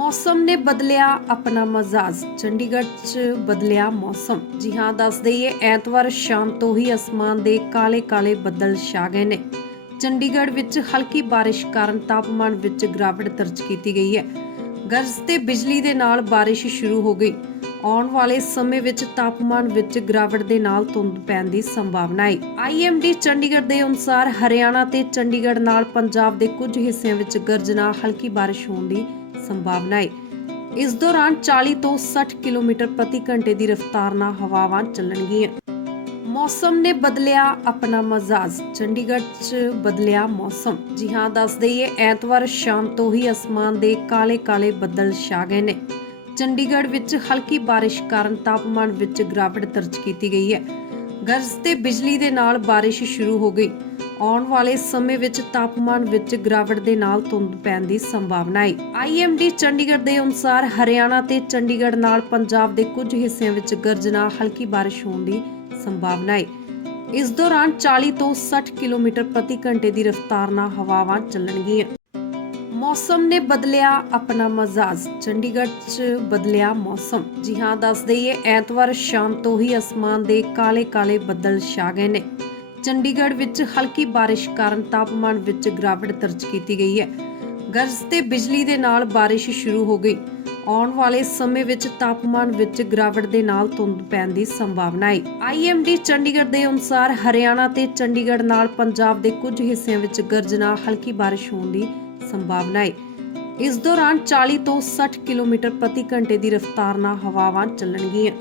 ਮੌਸਮ ਨੇ ਬਦਲਿਆ ਆਪਣਾ ਮਜ਼ਾਜ। ਚੰਡੀਗੜ੍ਹ 'ਚ ਬਦਲਿਆ ਮੌਸਮ। ਜੀ ਹਾਂ, ਦੱਸ ਦਈਏ, ਐਤਵਾਰ ਸ਼ਾਮ ਤੋਂ ਹੀ ਅਸਮਾਨ ਦੇ ਕਾਲੇ-ਕਾਲੇ ਬੱਦਲ ਛਾ ਗਏ ਨੇ। ਚੰਡੀਗੜ੍ਹ ਵਿੱਚ ਹਲਕੀ ਬਾਰਿਸ਼ ਕਾਰਨ ਤਾਪਮਾਨ ਵਿੱਚ ਗਿਰਾਵਟ ਦਰਜ ਕੀਤੀ ਗਈ ਹੈ। ਗਰਜ ਤੇ ਬਿਜਲੀ ਦੇ ਨਾਲ ਬਾਰਿਸ਼ ਸ਼ੁਰੂ ਹੋ ਗਈ। ਆਉਣ ਵਾਲੇ ਸਮੇਂ ਵਿੱਚ ਤਾਪਮਾਨ ਵਿੱਚ ਗਿਰਾਵਟ ਦੇ ਨਾਲ ਧੁੰਦ ਪੈਣ ਦੀ ਸੰਭਾਵਨਾ ਹੈ। ਆਈਐਮਡੀ ਚੰਡੀਗੜ੍ਹ ਦੇ ਅਨੁਸਾਰ ਹਰਿਆਣਾ ਤੇ ਚੰਡੀਗੜ੍ਹ ਨਾਲ ਪੰਜਾਬ ਦੇ ਕੁਝ ਹਿੱਸਿਆਂ ਵਿੱਚ ਗਰਜਨਾ ਹਲਕੀ ਬਾਰਿਸ਼ ਹੋਣ ਦੀ ਸੰਭਾਵਨਾ ਹੈ। ਇਸ ਦੌਰਾਨ 40 ਤੋਂ 60 ਕਿਲੋਮੀਟਰ ਪ੍ਰਤੀ ਘੰਟੇ ਦੀ ਰਫ਼ਤਾਰ ਨਾਲ ਹਵਾਵਾਂ ਚੱਲਣਗੀਆਂ। ਮੌਸਮ ਨੇ ਬਦਲਿਆ ਆਪਣਾ ਮਜ਼ਾਜ। ਚੰਡੀਗੜ੍ਹ 'ਚ ਬਦਲਿਆ ਮੌਸਮ। ਜੀ ਹਾਂ, ਦੱਸ ਦਈਏ, ਐਤਵਾਰ ਸ਼ਾਮ ਤੋਂ ਹੀ ਅਸਮਾਨ ਦੇ ਕਾਲੇ-ਕਾਲੇ ਬੱਦਲ ਛਾ ਗਏ ਨੇ। ਚੰਡੀਗੜ੍ਹ ਵਿੱਚ ਹਲਕੀ ਬਾਰਿਸ਼ ਕਾਰਨ ਤਾਪਮਾਨ ਵਿੱਚ ਗਿਰਾਵਟ ਦਰਜ ਕੀਤੀ ਗਈ ਹੈ। ਗਰਜ ਤੇ ਬਿਜਲੀ ਦੇ ਨਾਲ ਬਾਰਿਸ਼ ਸ਼ੁਰੂ ਹੋ ਗਈ। ਆਉਣ ਵਾਲੇ ਸਮੇਂ ਵਿੱਚ ਤਾਪਮਾਨ ਵਿੱਚ ਗਿਰਾਵਟ ਦੇ ਨਾਲ ਧੁੰਦ ਪੈਣ ਦੀ ਸੰਭਾਵਨਾ ਹੈ। ਆਈਐਮਡੀ ਚੰਡੀਗੜ੍ਹ ਦੇ ਅਨੁਸਾਰ ਹਰਿਆਣਾ ਤੇ ਚੰਡੀਗੜ੍ਹ ਨਾਲ ਪੰਜਾਬ ਦੇ ਕੁਝ ਹਿੱਸਿਆਂ ਵਿੱਚ ਗਰਜ ਨਾਲ ਹਲਕੀ ਬਾਰਿਸ਼ ਹੋਣ ਦੀ ਸੰਭਾਵਨਾ ਹੈ। ਇਸ ਦੌਰਾਨ 40 ਤੋਂ 60 ਕਿਲੋਮੀਟਰ ਪ੍ਰਤੀ ਘੰਟੇ ਦੀ ਰਫ਼ਤਾਰ ਨਾਲ ਹਵਾਵਾਂ ਚੱਲਣਗੀਆਂ। ਮੌਸਮ ਨੇ ਬਦਲਿਆ ਆਪਣਾ ਮਜ਼ਾਜ। ਚੰਡੀਗੜ੍ਹ 'ਚ ਬਦਲਿਆ ਮੌਸਮ। ਜੀ ਹਾਂ, ਦੱਸ ਦਈਏ, ਐਤਵਾਰ ਸ਼ਾਮ ਤੋਂ ਹੀ ਅਸਮਾਨ ਦੇ ਕਾਲੇ-ਕਾਲੇ ਬੱਦਲ ਛਾ ਗਏ ਨੇ। ਚੰਡੀਗੜ੍ਹ ਵਿੱਚ ਹਲਕੀ ਬਾਰਿਸ਼ ਕਾਰਨ ਤਾਪਮਾਨ ਵਿੱਚ ਗਿਰਾਵਟ ਦਰਜ ਕੀਤੀ ਗਈ ਹੈ। ਗਰਜ ਤੇ ਬਿਜਲੀ ਦੇ ਨਾਲ ਬਾਰਿਸ਼ ਸ਼ੁਰੂ ਹੋ ਗਈ। ਆਉਣ ਵਾਲੇ ਸਮੇਂ ਵਿੱਚ ਤਾਪਮਾਨ ਵਿੱਚ ਗਿਰਾਵਟ ਦੇ ਨਾਲ ਧੁੰਦ ਪੈਣ ਦੀ ਸੰਭਾਵਨਾ ਹੈ। ਆਈਐਮਡੀ ਚੰਡੀਗੜ੍ਹ ਦੇ ਅਨੁਸਾਰ ਹਰਿਆਣਾ ਤੇ ਚੰਡੀਗੜ੍ਹ ਨਾਲ ਪੰਜਾਬ ਦੇ ਕੁਝ ਹਿੱਸਿਆਂ ਵਿੱਚ ਗਰਜਨਾ ਹਲਕੀ ਬਾਰਿਸ਼ ਹੋਣ ਦੀ ਸੰਭਾਵਨਾ ਹੈ। ਇਸ ਦੌਰਾਨ 40 ਤੋਂ 60 ਕਿਲੋਮੀਟਰ ਪ੍ਰਤੀ ਘੰਟੇ ਦੀ ਰਫ਼ਤਾਰ ਨਾਲ ਹਵਾਵਾਂ ਚੱਲਣਗੀਆਂ।